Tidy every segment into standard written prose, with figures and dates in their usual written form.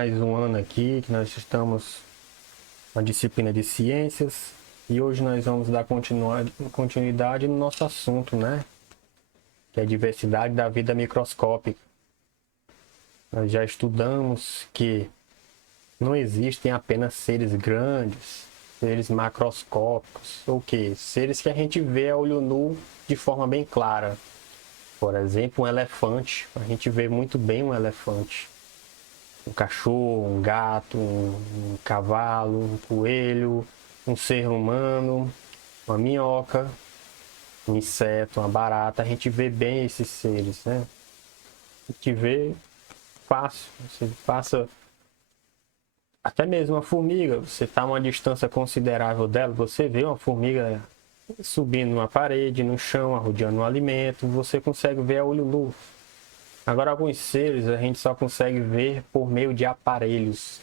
mais um ano aqui que nós estamos na disciplina de ciências e hoje nós vamos dar continuidade no nosso assunto, né? Que é a diversidade da vida microscópica. Nós já estudamos que não existem apenas seres grandes, seres macroscópicos, ou que seres que a gente vê a olho nu de forma bem clara. Por exemplo, um elefante. A gente vê muito bem um elefante. Um cachorro, um gato, um cavalo, um coelho, um ser humano, uma minhoca, um inseto, uma barata. A gente vê bem esses seres, né? A gente vê fácil. Você passa até mesmo uma formiga. Você está a uma distância considerável dela, você vê uma formiga subindo numa parede, no chão, arrodeando um alimento. Você consegue ver a olho nu. Agora, alguns seres a gente só consegue ver por meio de aparelhos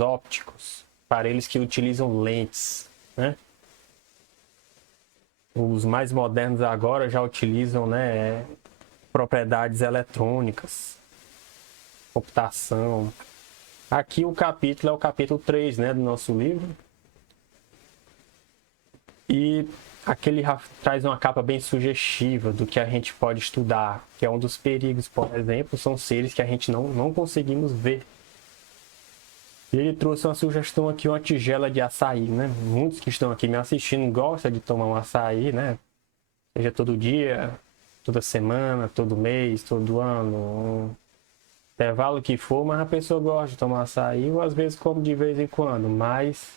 ópticos, aparelhos que utilizam lentes, né? Os mais modernos agora já utilizam, né, propriedades eletrônicas, computação. Aqui o capítulo é o capítulo 3, né, do nosso livro. E aqui ele traz uma capa bem sugestiva do que a gente pode estudar, que é um dos perigos, por exemplo, são seres que a gente não conseguimos ver. E ele trouxe uma sugestão aqui, uma tigela de açaí, né? Muitos que estão aqui me assistindo gostam de tomar um açaí, né? Seja todo dia, toda semana, todo mês, todo ano, um intervalo que for, mas a pessoa gosta de tomar açaí, ou às vezes come de vez em quando, mas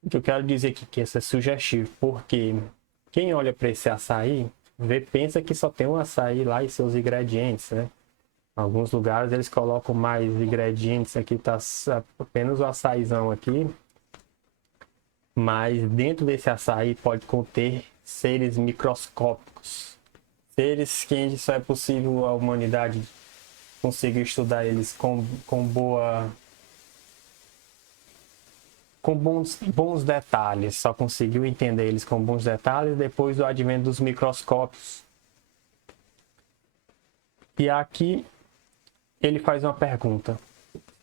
o que eu quero dizer aqui que isso é sugestivo, porque quem olha para esse açaí, pensa que só tem um açaí lá e seus ingredientes, né? Em alguns lugares eles colocam mais ingredientes, aqui está apenas o açaizão aqui, mas dentro desse açaí pode conter seres microscópicos, seres que só é possível a humanidade conseguir estudar eles com bons detalhes, só conseguiu entender eles com bons detalhes depois do advento dos microscópios. E aqui ele faz uma pergunta: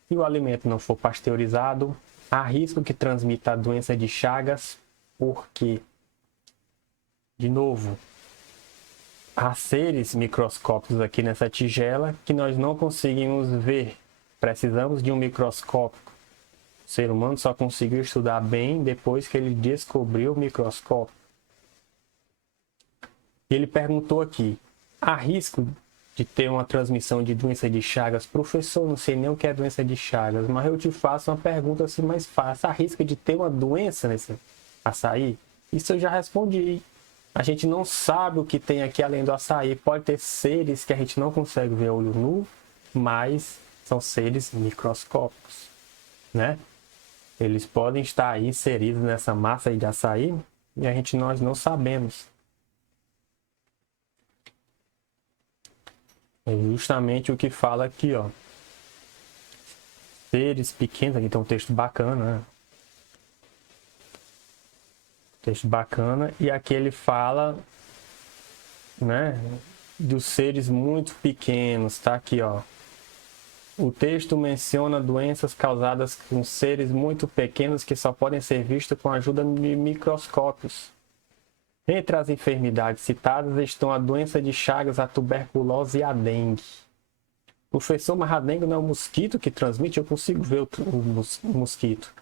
se o alimento não for pasteurizado, há risco que transmita a doença de Chagas, porque, de novo, há seres microscópicos aqui nessa tigela que nós não conseguimos ver. Precisamos de um microscópio. O ser humano só conseguiu estudar bem depois que ele descobriu o microscópio. Ele perguntou aqui: há risco de ter uma transmissão de doença de Chagas? Professor, não sei nem o que é doença de Chagas, mas eu te faço uma pergunta assim mais fácil. Há risco de ter uma doença nesse açaí? Isso eu já respondi. A gente não sabe o que tem aqui além do açaí. Pode ter seres que a gente não consegue ver a olho nu, mas são seres microscópicos, né? Eles podem estar aí inseridos nessa massa aí de açaí e nós não sabemos. É justamente o que fala aqui, ó. Seres pequenos, aqui tem um texto bacana, né? Texto bacana. E aqui ele fala, né, dos seres muito pequenos, tá aqui, ó. O texto menciona doenças causadas com seres muito pequenos que só podem ser vistos com a ajuda de microscópios. Entre as enfermidades citadas estão a doença de Chagas, a tuberculose e a dengue. Professor, mas a dengue não é o mosquito que transmite? Eu consigo ver o mosquito.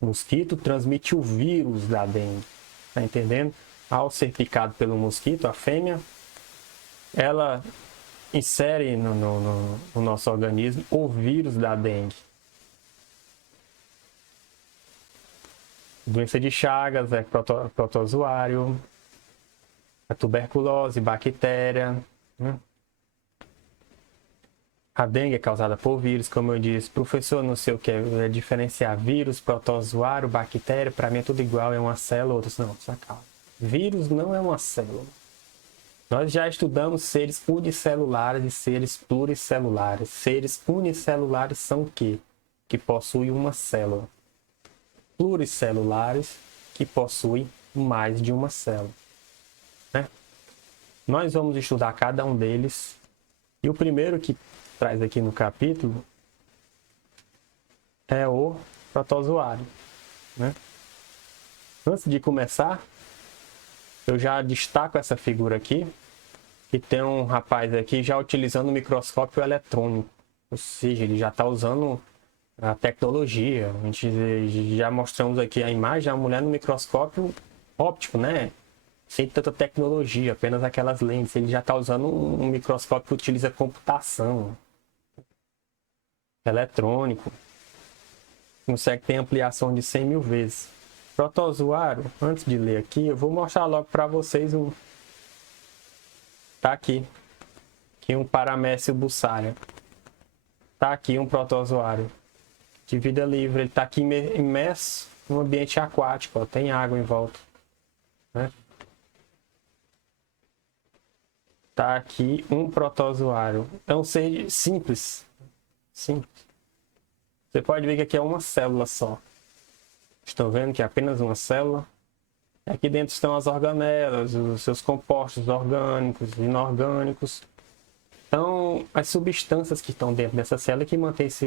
O mosquito transmite o vírus da dengue. Tá entendendo? Ao ser picado pelo mosquito, a fêmea, ela insere no nosso organismo o vírus da dengue. Doença de Chagas é protozoário, a tuberculose, bactéria, né? A dengue é causada por vírus, como eu disse. Professor, não sei o que é diferenciar vírus, protozoário, bactéria, para mim é tudo igual, é uma célula, outra não, só calma. Vírus não é uma célula. Nós já estudamos seres unicelulares e seres pluricelulares. Seres unicelulares são o quê? Que possuem uma célula. Pluricelulares, que possuem mais de uma célula, né? Nós vamos estudar cada um deles. E o primeiro que traz aqui no capítulo é o protozoário, né? Antes de começar, eu já destaco essa figura aqui, que tem um rapaz aqui já utilizando o microscópio eletrônico, ou seja, ele já está usando a tecnologia. A gente já mostramos aqui a imagem da mulher no microscópio óptico, né? Sem tanta tecnologia, apenas aquelas lentes. Ele já está usando um microscópio que utiliza computação, eletrônico, consegue ter ampliação de 100 mil vezes. Protozoário, antes de ler aqui, eu vou mostrar logo para vocês um. Tá aqui um Paramécio buçaria. Tá aqui um protozoário de vida livre. Ele está aqui imerso no ambiente aquático, ó, tem água em volta, né? Tá aqui um protozoário. É um ser simples. Você pode ver que aqui é uma célula só. Estão vendo que é apenas uma célula? Aqui dentro estão as organelas, os seus compostos orgânicos, inorgânicos. Então, as substâncias que estão dentro dessa célula que mantém esse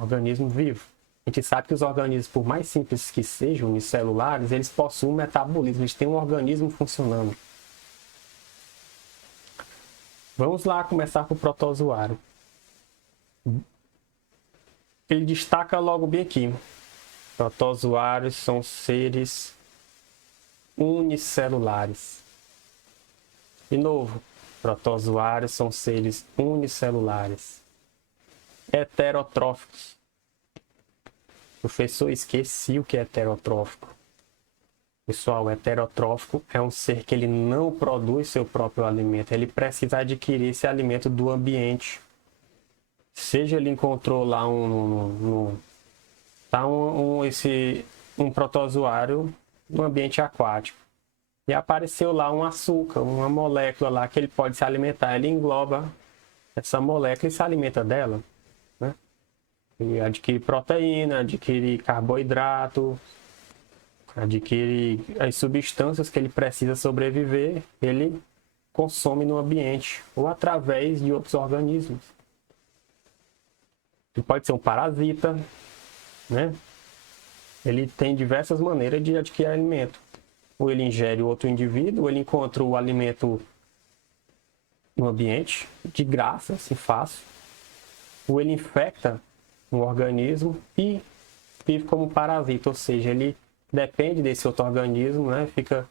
organismo vivo. A gente sabe que os organismos, por mais simples que sejam, unicelulares, eles possuem um metabolismo, eles têm um organismo funcionando. Vamos lá começar com o protozoário. Ele destaca logo bem aqui. Protozoários são seres unicelulares. De novo, protozoários são seres unicelulares, heterotróficos. Professor, esqueci o que é heterotrófico. Pessoal, o heterotrófico é um ser que ele não produz seu próprio alimento, ele precisa adquirir esse alimento do ambiente. Seja ele encontrou lá um protozoário no ambiente aquático e apareceu lá um açúcar, uma molécula lá que ele pode se alimentar, ele engloba essa molécula e se alimenta dela, né? E adquire proteína, adquire carboidrato, adquire as substâncias que ele precisa sobreviver, ele consome no ambiente ou através de outros organismos. Ele pode ser um parasita, né? Ele tem diversas maneiras de adquirir alimento. Ou ele ingere outro indivíduo, ou ele encontra o alimento no ambiente, de graça, assim, fácil. Ou ele infecta um organismo e vive como parasita, ou seja, ele depende desse outro organismo, né? Fica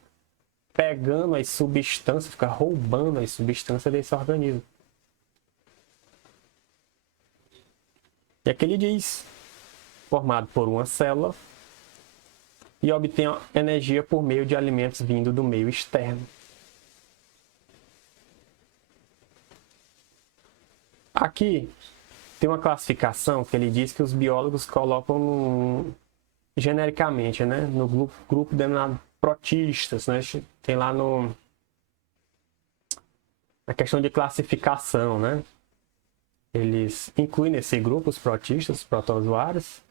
pegando as substâncias, fica roubando as substâncias desse organismo. E aqui ele diz, formado por uma célula e obtém energia por meio de alimentos vindo do meio externo. Aqui tem uma classificação que ele diz que os biólogos colocam genericamente, né, no grupo denominado protistas, né? Tem lá na questão de classificação, né? Eles incluem nesse grupo os protistas, os protozoários.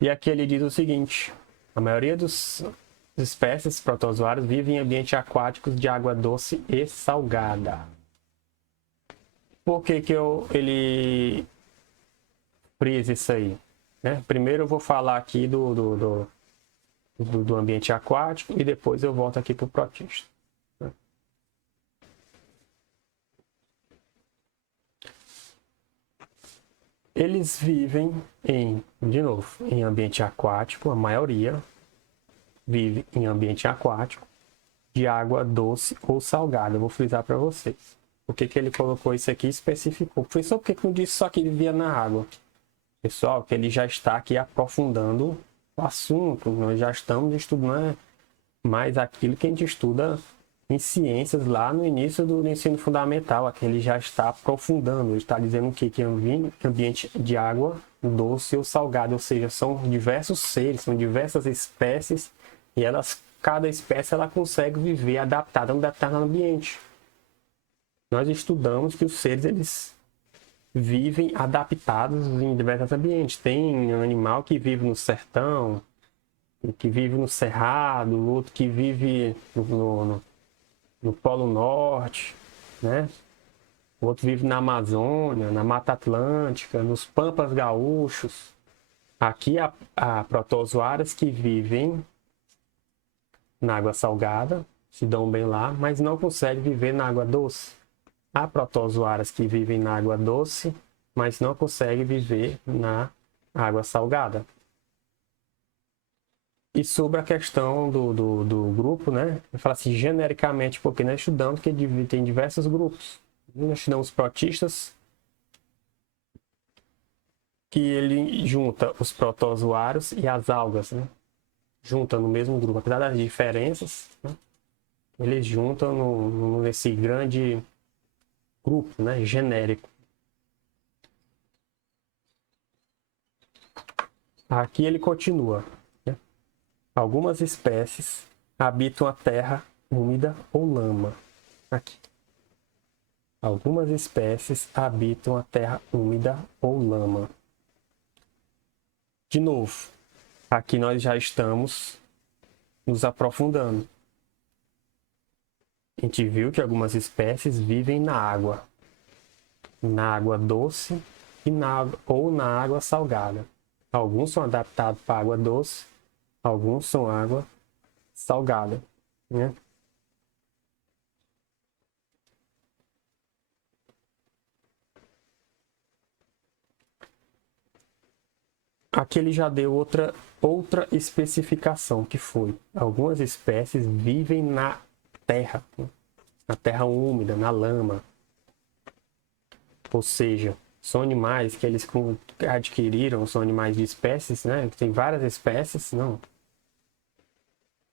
E aqui ele diz o seguinte: a maioria das espécies protozoários vivem em ambientes aquáticos de água doce e salgada. Por que ele frisa isso aí? Né? Primeiro eu vou falar aqui do ambiente aquático e depois eu volto aqui para o protista. Eles vivem de novo, em ambiente aquático, a maioria vive em ambiente aquático de água doce ou salgada. Eu vou frisar para vocês. Por que ele colocou isso aqui e especificou? Professor, por que não disse só que vivia na água? Pessoal, que ele já está aqui aprofundando o assunto. Nós já estamos estudando mais aquilo que a gente estuda em ciências lá no início do ensino fundamental. Aqui ele já está aprofundando. Ele está dizendo o quê? Que é ambiente de água doce ou salgada. Ou seja, são diversos seres, são diversas espécies e cada espécie ela consegue viver adaptada a um determinado ambiente. Nós estudamos que os seres eles vivem adaptados em diversos ambientes. Tem um animal que vive no sertão, que vive no cerrado, outro que vive no Polo Norte, né? outro vive na Amazônia, na Mata Atlântica, nos Pampas Gaúchos. Aqui há protozoários que vivem na água salgada, se dão bem lá, mas não conseguem viver na água doce. Há protozoários que vivem na água doce, mas não conseguem viver na água salgada. E sobre a questão do grupo, né? Eu falo assim, genericamente, porque nós estudamos que tem diversos grupos. Nós estudamos protistas, que ele junta os protozoários e as algas, né? Junta no mesmo grupo. Apesar das diferenças, né? Eles juntam nesse grande grupo, né? Genérico. Aqui ele continua. Né? Algumas espécies habitam a terra úmida ou lama. Aqui. Algumas espécies habitam a terra úmida ou lama. De novo, aqui nós já estamos nos aprofundando. A gente viu que algumas espécies vivem na água doce ou na água salgada. Alguns são adaptados para água doce, alguns são água salgada, né? Aqui ele já deu outra especificação, que foi: algumas espécies vivem na terra úmida, na lama. Ou seja, são animais que eles adquiriram, são animais de espécies, né? Tem várias espécies, não.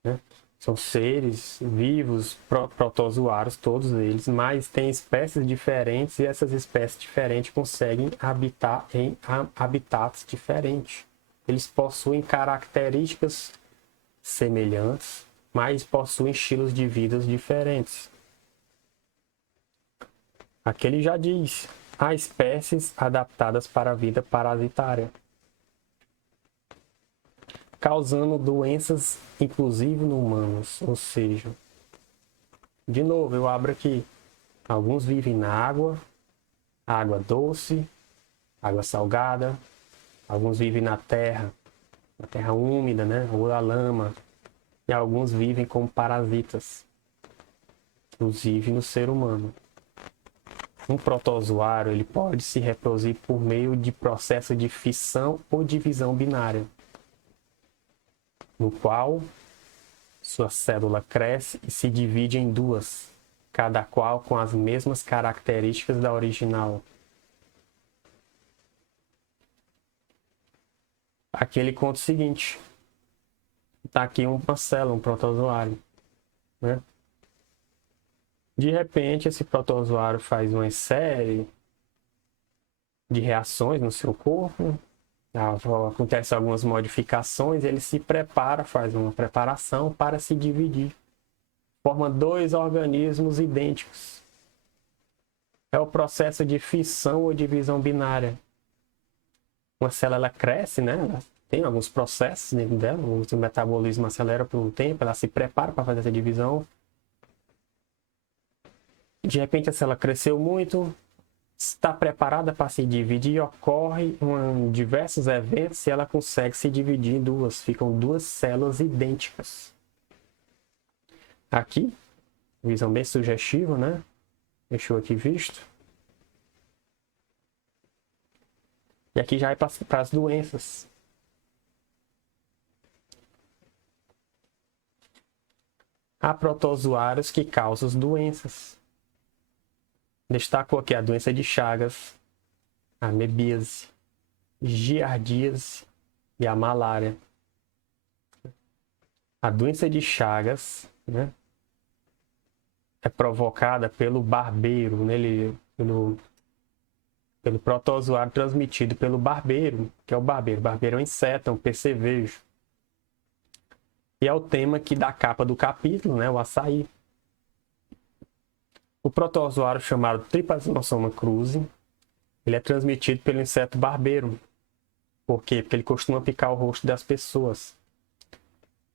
Né? São seres vivos, protozoários, todos eles, mas tem espécies diferentes e essas espécies diferentes conseguem habitar em habitats diferentes. Eles possuem características semelhantes, mas possuem estilos de vida diferentes. Aqui ele já diz: há espécies adaptadas para a vida parasitária, causando doenças, inclusive no humanos. Ou seja, de novo, eu abro aqui. Alguns vivem na água doce, água salgada. Alguns vivem na terra úmida, né? Ou na lama. E alguns vivem como parasitas, inclusive no ser humano. Um protozoário ele pode se reproduzir por meio de processo de fissão ou divisão binária, no qual sua célula cresce e se divide em duas, cada qual com as mesmas características da original. Aqui ele conta o seguinte: está aqui uma célula, um protozoário, né? De repente, esse protozoário faz uma série de reações no seu corpo, acontecem algumas modificações, ele se prepara, faz uma preparação para se dividir. Forma dois organismos idênticos. É o processo de fissão ou divisão binária. Uma célula ela cresce, né? Ela tem alguns processos dentro dela, o metabolismo acelera por um tempo, ela se prepara para fazer essa divisão. De repente a célula cresceu muito, está preparada para se dividir, ocorre diversos eventos e ela consegue se dividir em duas, ficam duas células idênticas. Aqui, visão bem sugestiva, né? Deixou aqui visto. E aqui já é para as doenças. Há protozoários que causam doenças. Destaco aqui a doença de Chagas, a amebíase, giardíase e a malária. A doença de Chagas, né, é provocada pelo barbeiro, pelo protozoário transmitido pelo barbeiro, que é o barbeiro. O barbeiro é um inseto, é um percevejo. E é o tema aqui da capa do capítulo, né, o açaí. O protozoário chamado Trypanosoma cruzi, ele é transmitido pelo inseto barbeiro. Por quê? Porque ele costuma picar o rosto das pessoas,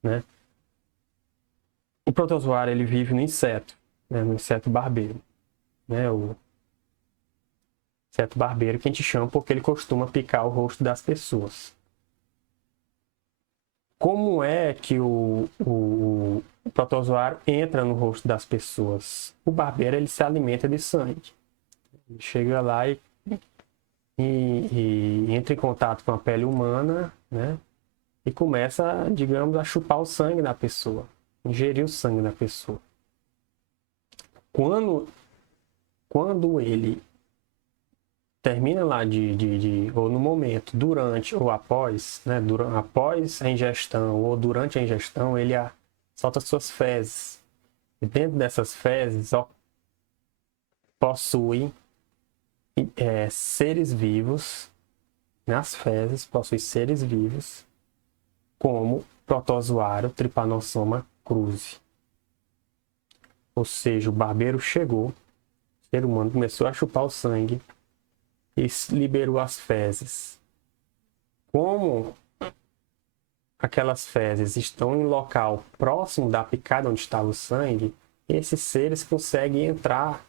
né? O protozoário ele vive no inseto, né? No inseto barbeiro, né? certo barbeiro que a gente chama porque ele costuma picar o rosto das pessoas. Como é que o protozoário entra no rosto das pessoas? O barbeiro ele se alimenta de sangue. Ele chega lá e entra em contato com a pele humana, né? E começa, digamos, a chupar o sangue da pessoa, ingerir o sangue da pessoa. Quando ele termina lá ou no momento, durante ou após, né, após a ingestão ou durante a ingestão, ele solta suas fezes. E dentro dessas fezes, possui seres vivos, nas fezes possui seres vivos, como protozoário Trypanosoma cruzi. Ou seja, o barbeiro chegou, o ser humano começou a chupar o sangue e liberou as fezes. Como aquelas fezes estão em local próximo da picada onde estava o sangue, esses seres conseguem entrar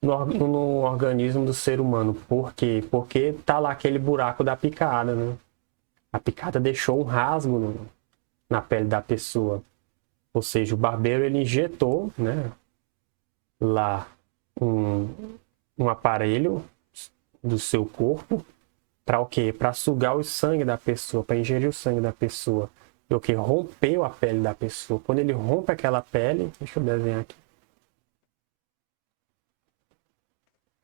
no organismo do ser humano. Por quê? Porque está lá aquele buraco da picada, né? A picada deixou um rasgo na pele da pessoa. Ou seja, o barbeiro ele injetou, né, lá um aparelho do seu corpo para o quê? Para sugar o sangue da pessoa, para ingerir o sangue da pessoa. E o que? Rompeu a pele da pessoa. Quando ele rompe aquela pele, deixa eu desenhar aqui.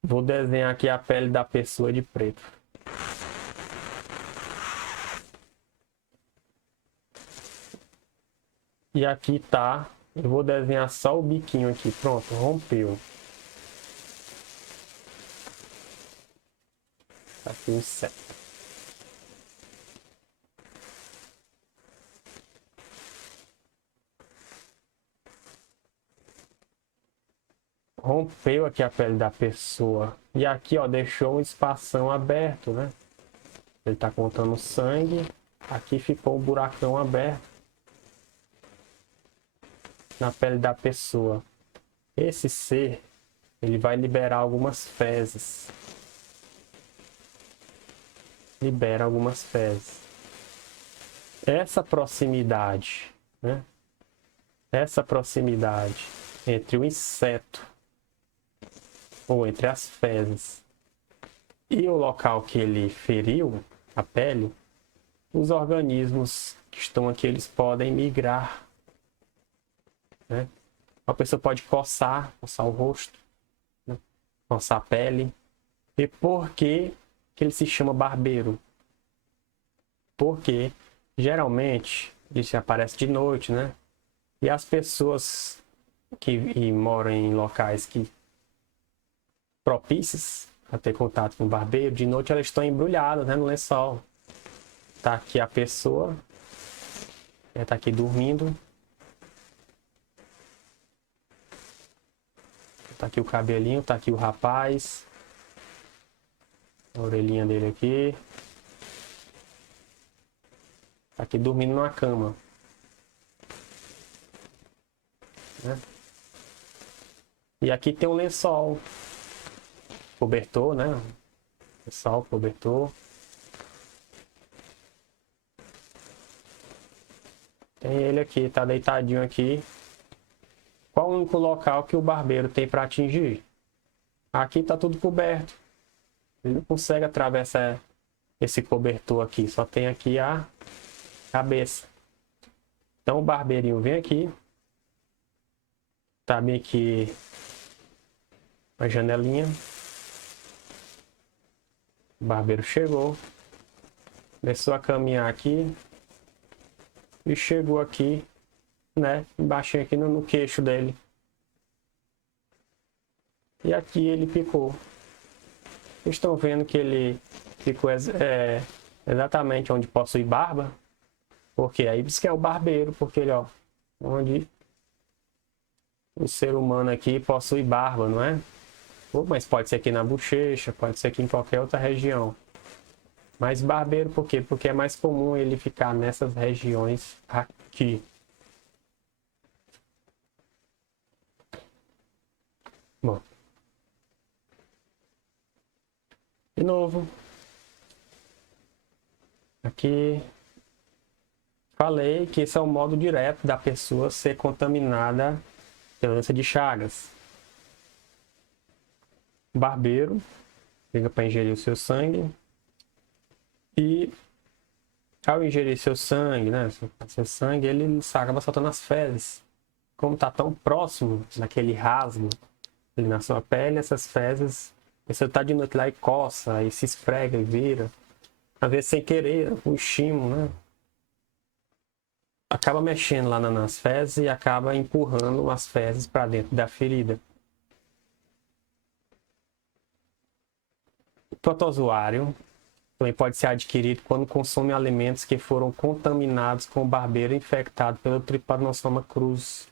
Vou desenhar aqui a pele da pessoa de preto. E aqui tá, eu vou desenhar só o biquinho aqui. Pronto, rompeu. Aqui o inseto. Rompeu aqui a pele da pessoa. E aqui, ó, deixou um espação aberto, né? Ele tá contando sangue. Aqui ficou um buracão aberto na pele da pessoa. Esse ser, ele vai liberar algumas fezes. Libera algumas fezes. Essa proximidade, né? Essa proximidade entre o inseto ou entre as fezes e o local que ele feriu, a pele, os organismos que estão aqui, eles podem migrar, né? A pessoa pode coçar o rosto, né? Coçar a pele. E por que ele se chama barbeiro? Porque geralmente isso aparece de noite, né? E as pessoas que moram em locais propícios a ter contato com o barbeiro, de noite elas estão embrulhadas, né, no lençol. Tá aqui a pessoa, tá aqui dormindo. Tá aqui o cabelinho, tá aqui o rapaz. A orelhinha dele aqui. Tá aqui dormindo numa cama. Né? E aqui tem um lençol. Cobertor, né? Lençol, cobertor. Tem ele aqui, tá deitadinho aqui. Qual o único local que o barbeiro tem para atingir? Aqui tá tudo coberto. Ele não consegue atravessar esse cobertor aqui. Só tem aqui a cabeça. Então o barbeirinho vem aqui. Tá bem aqui a janelinha. O barbeiro chegou. Começou a caminhar aqui. E chegou aqui, né? Embaixo aqui no queixo dele. E aqui ele picou. Vocês estão vendo que ele ficou exatamente onde possui barba? Porque aí diz que é o barbeiro, porque ele, ó, onde o ser humano aqui possui barba, não é? Mas pode ser aqui na bochecha, pode ser aqui em qualquer outra região. Mas barbeiro por quê? Porque é mais comum ele ficar nessas regiões aqui. Bom, De novo. Aqui. Falei que esse é o modo direto da pessoa ser contaminada pela doença de Chagas. O barbeiro chega para ingerir o seu sangue e ao ingerir seu sangue, né, seu sangue, ele acaba soltando as fezes. Como está tão próximo naquele rasgo ali na sua pele, essas fezes, você está de noite lá e coça, aí se esfrega e vira, às vezes sem querer, o estímulo, né? Acaba mexendo lá nas fezes e acaba empurrando as fezes para dentro da ferida. O protozoário também pode ser adquirido quando consome alimentos que foram contaminados com o barbeiro infectado pelo Trypanosoma cruzi.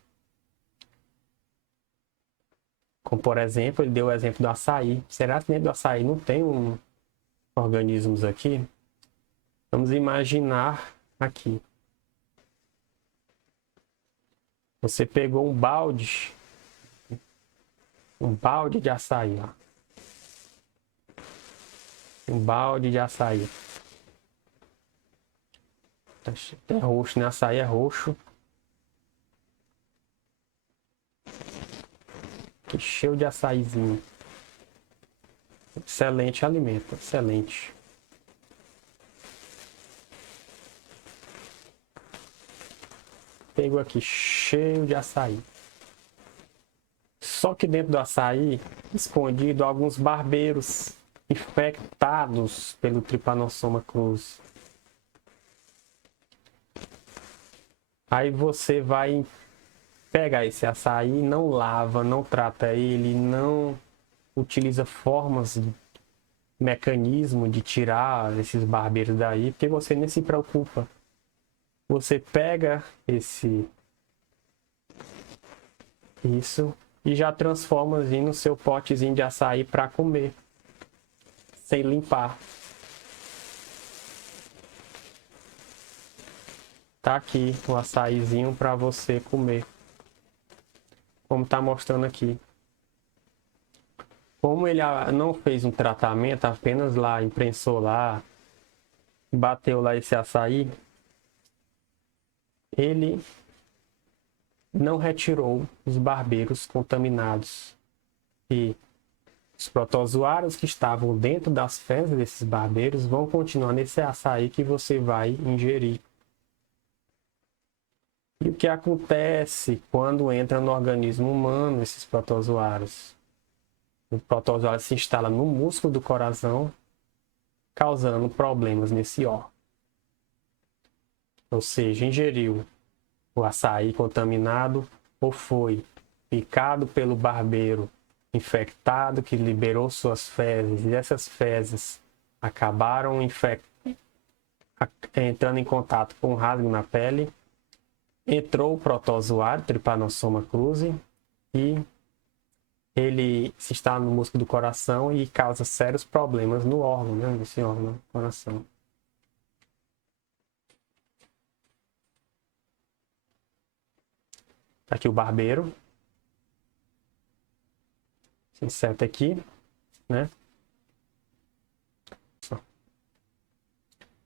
Como, por exemplo, ele deu o exemplo do açaí. Será que dentro do açaí não tem organismos aqui? Vamos imaginar aqui. Você pegou um balde de açaí, ó. Um balde de açaí. É roxo, né? Açaí é roxo. Que cheio de açaizinho. Excelente alimento, excelente. Pegou aqui cheio de açaí. Só que dentro do açaí, escondido alguns barbeiros infectados pelo Trypanosoma cruzi. Aí você vai pegar esse açaí, não lava, não trata ele, não utiliza formas, mecanismo de tirar esses barbeiros daí, porque você nem se preocupa. Você pega isso e já transforma assim no seu potezinho de açaí para comer, sem limpar. Tá aqui o açaizinho para você comer, como tá mostrando aqui. Como ele não fez um tratamento, apenas lá imprensou lá, bateu lá esse açaí, ele não retirou os barbeiros contaminados. E os protozoários que estavam dentro das fezes desses barbeiros vão continuar nesse açaí que você vai ingerir. E o que acontece quando entra no organismo humano esses protozoários? O protozoário se instala no músculo do coração, causando problemas nesse órgão. Ou seja, ingeriu o açaí contaminado ou foi picado pelo barbeiro infectado que liberou suas fezes e essas fezes acabaram entrando em contato com um rasgo na pele, entrou o protozoário Trypanosoma cruzi e ele se instala no músculo do coração e causa sérios problemas no órgão, né? Nesse órgão, no coração. Aqui o barbeiro. Se inseta aqui, né?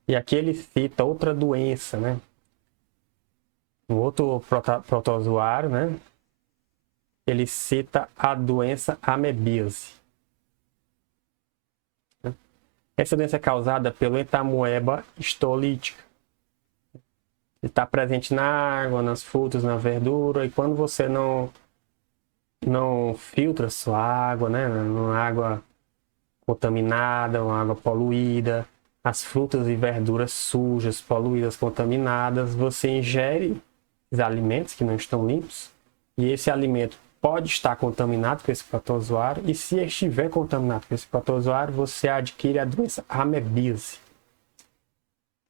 E aqui ele cita outra doença, né? Um outro protozoário, né? Ele cita a doença amebíase. Essa doença é causada pelo entamoeba histolítica. Ele está presente na água, nas frutas, na verdura, e quando você não filtra sua água, né? Uma água contaminada, uma água poluída, as frutas e verduras sujas, poluídas, contaminadas, você ingere os alimentos que não estão limpos, e esse alimento pode estar contaminado com esse protozoário, e se estiver contaminado com esse protozoário, você adquire a doença amebíase.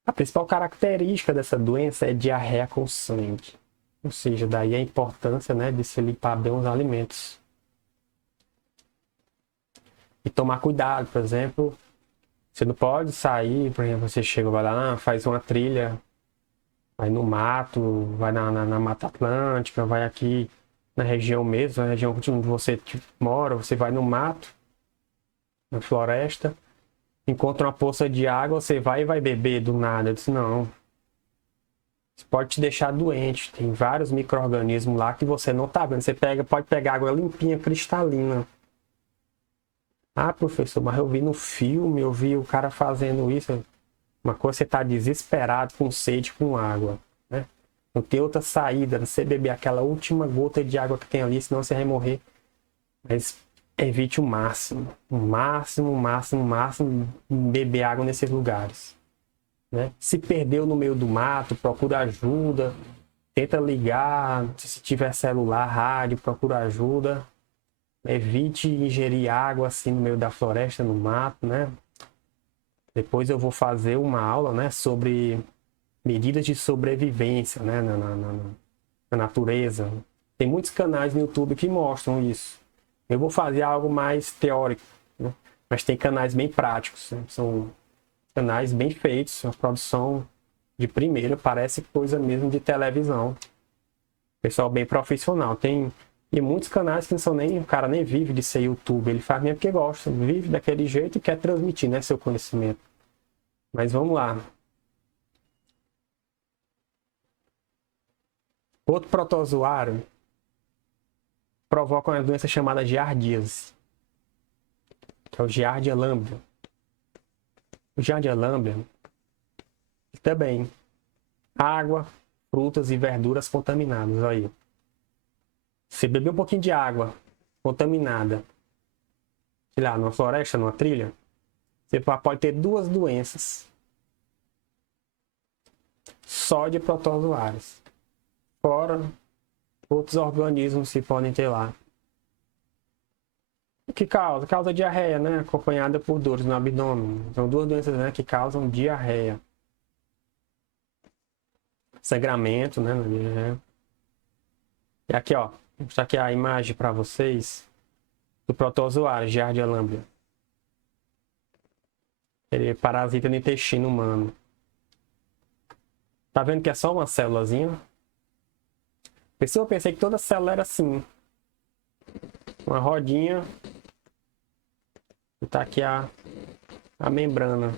A principal característica dessa doença é diarreia com sangue. Ou seja, daí a importância, né, de se limpar bem os alimentos. E tomar cuidado, por exemplo, você não pode sair, por exemplo, você chega, vai lá, faz uma trilha, vai no mato, vai na Mata Atlântica, vai aqui na região mesmo, na região onde você mora, você vai no mato, na floresta, encontra uma poça de água, você vai e vai beber do nada. Eu disse, não. Isso pode te deixar doente. Tem vários micro-organismos lá que você não tá vendo. Você pode pegar água limpinha, cristalina. Ah, professor, mas eu vi no filme, eu vi o cara fazendo isso. Uma coisa, você tá desesperado, com sede, com água, né? Não tem outra saída, você beber aquela última gota de água que tem ali, senão você vai morrer. Mas evite o máximo, beber água nesses lugares, né? Se perdeu no meio do mato, procura ajuda, tenta ligar, se tiver celular, rádio, procura ajuda. Evite ingerir água assim no meio da floresta, no mato, né? Depois eu vou fazer uma aula, né, sobre medidas de sobrevivência, né, na natureza. Tem muitos canais no YouTube que mostram isso. Eu vou fazer algo mais teórico, né? Mas tem canais bem práticos, né? São canais bem feitos, uma produção de primeira, parece coisa mesmo de televisão. Pessoal bem profissional. Tem e muitos canais que não são nem, o cara nem vive de ser YouTube, ele faz mesmo porque gosta, vive daquele jeito e quer transmitir, né, seu conhecimento. Mas vamos lá. Outro protozoário provoca uma doença chamada giardíase, que é o Giardia lamblia. O Giardia lamblia também água, frutas e verduras contaminadas. Aí, você bebeu um pouquinho de água contaminada, sei lá, numa floresta, numa trilha, você pode ter duas doenças só de protozoários. Fora outros organismos que podem ter lá. O que causa? Causa diarreia, né? Acompanhada por dores no abdômen. São duas doenças, né, que causam diarreia. Sangramento, né? E aqui, ó. Vou mostrar aqui a imagem para vocês do protozoário, Giardia lamblia. Ele parasita no intestino humano. Tá vendo que é só uma célulazinha? Eu pensei que toda célula era assim. Uma rodinha. E tá aqui a membrana.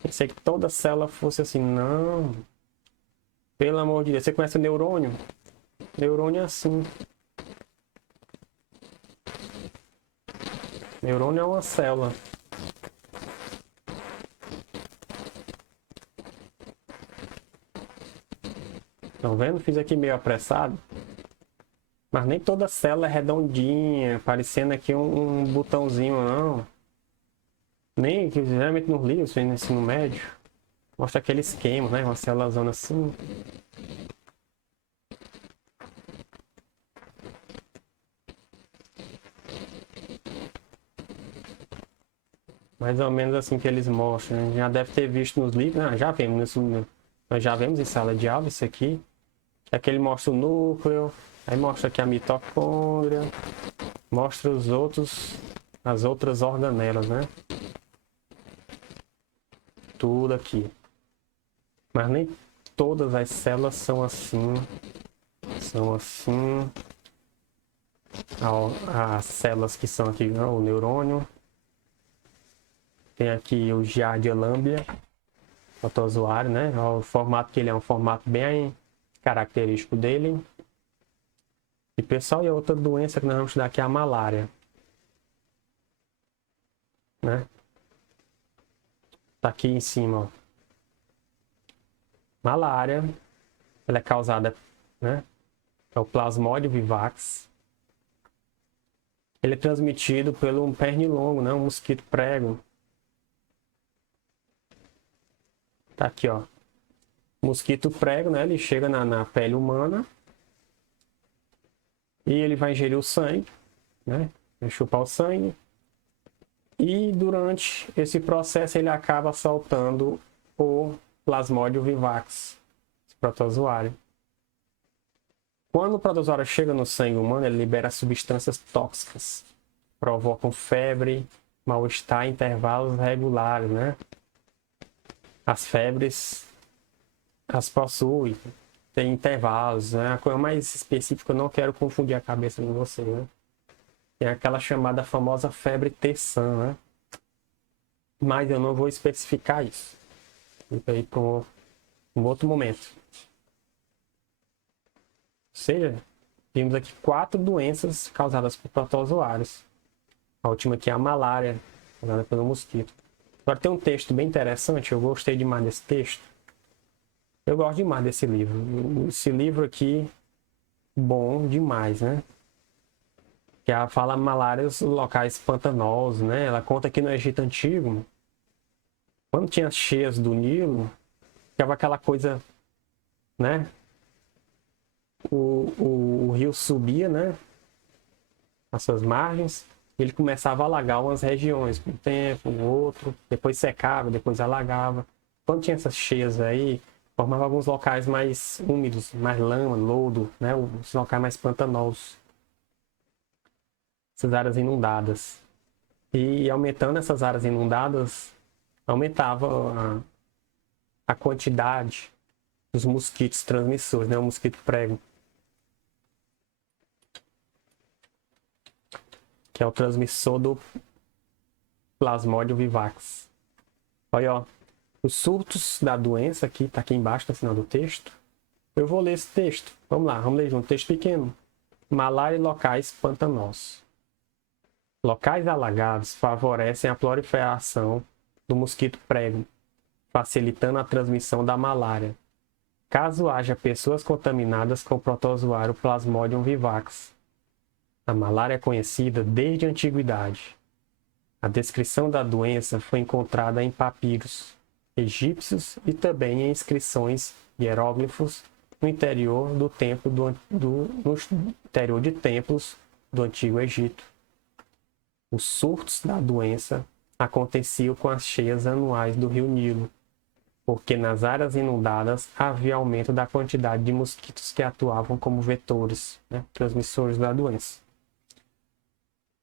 Pensei que toda célula fosse assim. Não. Pelo amor de Deus. Você conhece o neurônio? Neurônio é assim. Neurônio é uma célula. Estão vendo? Fiz aqui meio apressado. Mas nem toda célula é redondinha, parecendo aqui um botãozinho, não. Nem que geralmente nos livros, no ensino médio, mostra aquele esquema, né? Uma célula zona assim. Mais ou menos assim que eles mostram. Já deve ter visto nos livros, né? Já vemos, nós já vemos em sala de aula isso aqui. Aqui ele mostra o núcleo, aí mostra aqui a mitocôndria, mostra as outras organelas, né? Tudo aqui. Mas nem todas as células são assim. São assim. As células que são aqui, o neurônio. Tem aqui o Giardia lamblia, protozoário, né? O formato que ele é um formato bem característico dele. E pessoal, e a outra doença que nós vamos estudar aqui é a malária, né? Tá aqui em cima, ó. Malária, ela é causada, né? É o Plasmodium vivax. Ele é transmitido pelo um pernilongo, né? Um mosquito prego. Tá aqui, ó. Mosquito prego, né? Ele chega na pele humana e ele vai ingerir o sangue, né? Vai chupar o sangue. E durante esse processo ele acaba soltando o Plasmodium vivax, esse protozoário. Quando o protozoário chega no sangue humano, ele libera substâncias tóxicas, provocam febre, mal-estar em intervalos regulares, né? As febres, as possuem, tem intervalos, né? A coisa mais específica, eu não quero confundir a cabeça de você, né? Tem aquela chamada famosa febre terçã, né? mas eu não vou especificar isso. Fica aí para um outro momento. Ou seja, temos aqui 4 doenças causadas por protozoários. A última aqui é a malária, causada pelo mosquito. Agora tem um texto bem interessante, eu gostei demais desse texto. Eu gosto demais desse livro. Esse livro aqui, bom demais, né? Que ela fala malária nos locais pantanosos, né? Ela conta que no Egito Antigo, quando tinha as cheias do Nilo, ficava aquela coisa, né? O rio subia, né? As suas margens, ele começava a alagar umas regiões, um tempo, um outro, depois secava, depois alagava. Quando tinha essas cheias aí, formava alguns locais mais úmidos, mais lama, lodo, né? Os locais mais pantanosos. Essas áreas inundadas. E aumentando essas áreas inundadas, aumentava a quantidade dos mosquitos transmissores, né? O mosquito prego. Que é o transmissor do Plasmodium vivax. Olha, ó, os surtos da doença aqui, tá aqui embaixo no final do texto. Eu vou ler esse texto. Vamos lá, vamos ler junto. Texto pequeno. Malária em locais pantanosos. Locais alagados favorecem a proliferação do mosquito prego, facilitando a transmissão da malária. Caso haja pessoas contaminadas com o protozoário Plasmodium vivax. A malária é conhecida desde a antiguidade. A descrição da doença foi encontrada em papiros egípcios e também em inscrições hieróglifos no interior do templo no interior de templos do Antigo Egito. Os surtos da doença aconteciam com as cheias anuais do rio Nilo, porque nas áreas inundadas havia aumento da quantidade de mosquitos que atuavam como vetores, né, transmissores da doença.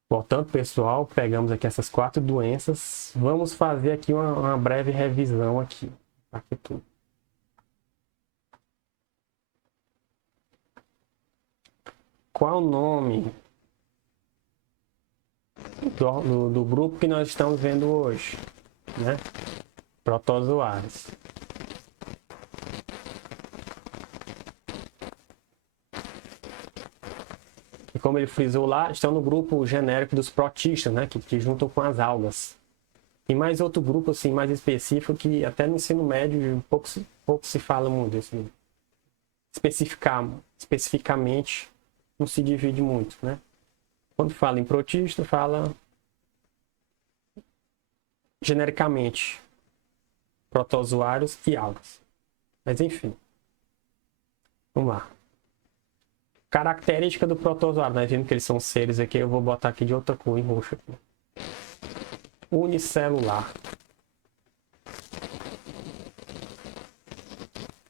Portanto, pessoal, pegamos aqui essas 4 doenças. Vamos fazer aqui uma breve revisão aqui. Aqui tudo. Qual o nome do grupo que nós estamos vendo hoje, né? Protozoários. E como ele frisou lá, estão no grupo genérico dos protistas, né? Que juntam com as algas. E mais outro grupo assim mais específico que até no ensino médio pouco se fala muito assim. Especificamente não se divide muito, né? Quando fala em protista, fala genericamente protozoários e algas. Mas enfim. Vamos lá. Característica do protozoário, nós vimos que eles são seres aqui, eu vou botar aqui de outra cor, em roxo aqui. Unicelular.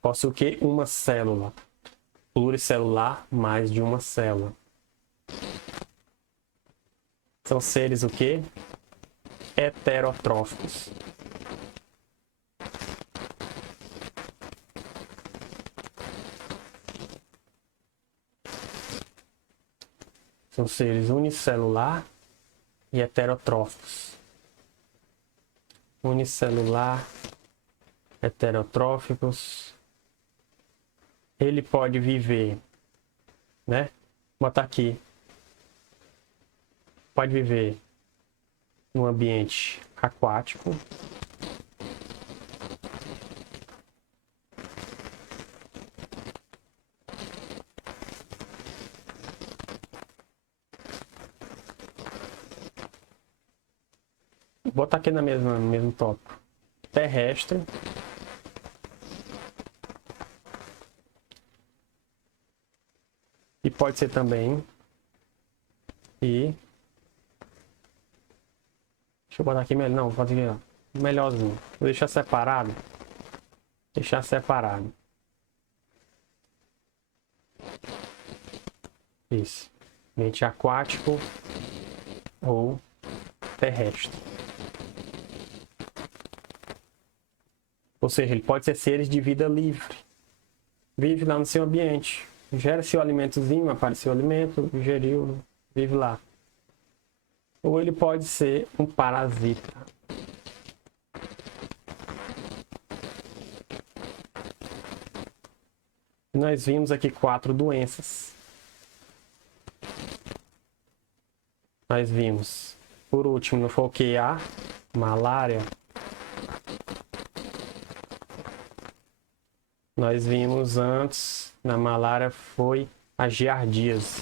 Possui o que? Uma célula. Pluricelular, mais de uma célula. São seres o quê? Heterotróficos. São seres unicelular e heterotróficos. Unicelular, heterotróficos. Ele pode viver, né? Vou botar aqui. Pode viver no ambiente aquático. Vou botar aqui no mesmo tópico. Terrestre. E pode ser também. E deixa eu botar aqui melhor. Não, vou fazer aqui, ó. Melhorzinho. Vou deixar separado. Deixar separado. Isso. Ambiente aquático ou terrestre. Ou seja, ele pode ser seres de vida livre. Vive lá no seu ambiente. Gera seu alimentozinho, apareceu o alimento, ingeriu, vive lá. Ou ele pode ser um parasita. Nós vimos aqui 4 doenças. Nós vimos, por último, não foi o que? A malária. Nós vimos antes, na malária, foi a giardíase.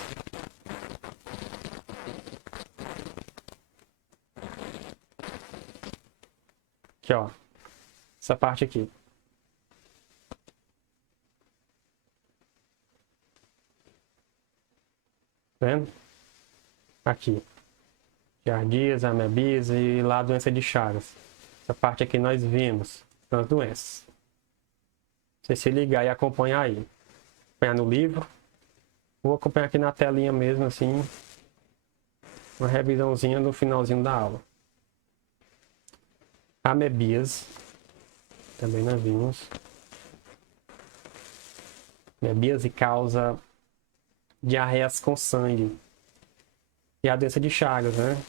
Aqui, ó. Essa parte aqui. Tá vendo? Aqui. Giardíase, amebíase e lá a doença de Chagas. Essa parte aqui nós vimos. São as doenças. Você se ligar e acompanhar aí. Acompanhar no livro. Vou acompanhar aqui na telinha mesmo, assim. Uma revisãozinha no finalzinho da aula. Amebíase. Também nós vimos. Amebíase causa diarreias com sangue. E a doença de Chagas, né?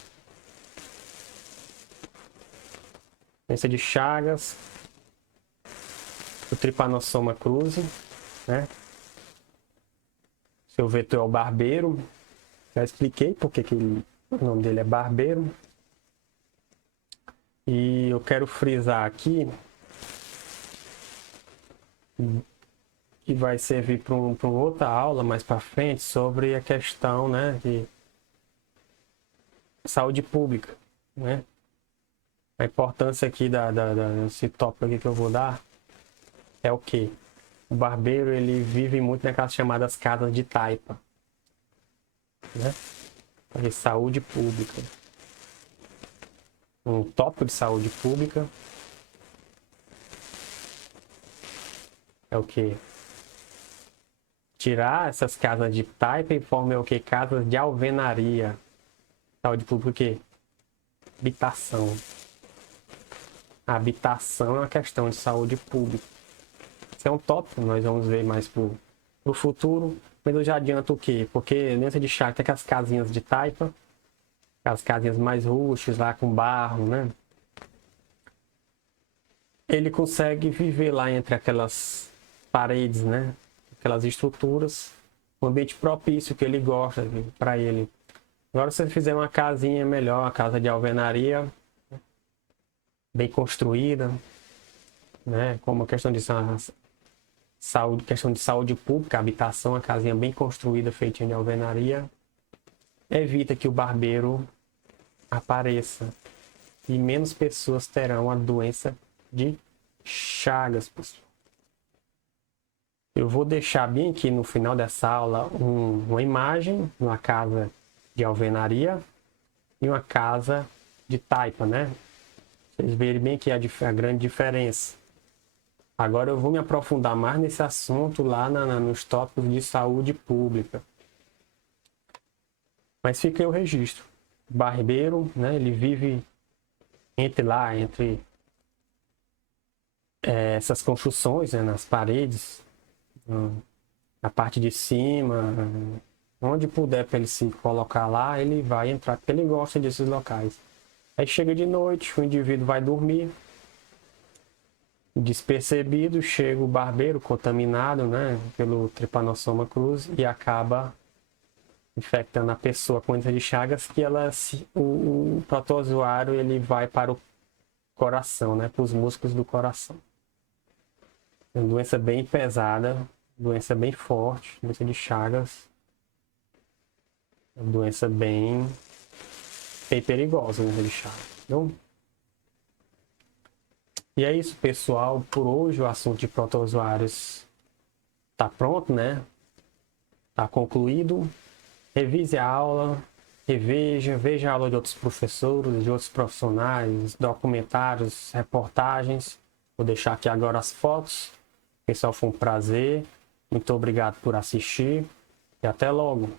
Doença de Chagas. O Trypanosoma cruzi, né? Seu vetor é o barbeiro. Já expliquei porque que o nome dele é barbeiro. E eu quero frisar aqui que vai servir para uma outra aula mais para frente sobre a questão, né, de saúde pública, né? A importância aqui desse tópico aqui que eu vou dar é o que? O barbeiro, ele vive muito naquelas chamadas casas de taipa, né? De saúde pública. Um tópico de saúde pública é o que? Tirar essas casas de taipa e formar o que? Casas de alvenaria. Saúde pública o quê? Habitação. A habitação é uma questão de saúde pública. Esse é um tópico, nós vamos ver mais pro futuro. Mas eu já adianto o quê? Porque dentro de Chagas tem aquelas casinhas de taipa. Aquelas casinhas mais rústicas lá com barro, né? Ele consegue viver lá entre aquelas paredes, né? Aquelas estruturas. Um ambiente propício que ele gosta para ele. Agora, se você fizer uma casinha melhor, uma casa de alvenaria, bem construída, né? Como a questão de saúde, questão de saúde pública, habitação, a casinha bem construída, feitinha de alvenaria, evita que o barbeiro apareça e menos pessoas terão a doença de Chagas, pessoal. Eu vou deixar bem aqui no final dessa aula uma imagem de uma casa de alvenaria e uma casa de taipa, né? Vocês verem bem aqui a grande diferença. Agora eu vou me aprofundar mais nesse assunto lá nos tópicos de saúde pública. Mas fica aí o registro. O barbeiro, né? Ele vive entre essas construções, né, nas paredes, na parte de cima, onde puder para ele se colocar lá, ele vai entrar, porque ele gosta desses locais. Aí chega de noite, o indivíduo vai dormir, despercebido, chega o barbeiro contaminado, né, pelo Trypanosoma cruzi e acaba infectando a pessoa com doença de Chagas, que o protozoário ele vai para o coração, né, para os músculos do coração. É uma doença bem pesada, doença bem forte, doença de Chagas. É uma doença bem perigosa, doença de Chagas. Então, e é isso, pessoal. Por hoje o assunto de protozoários está pronto, né? Está concluído. Revise a aula, veja a aula de outros professores, de outros profissionais, documentários, reportagens. Vou deixar aqui agora as fotos. Pessoal, foi um prazer. Muito obrigado por assistir e até logo.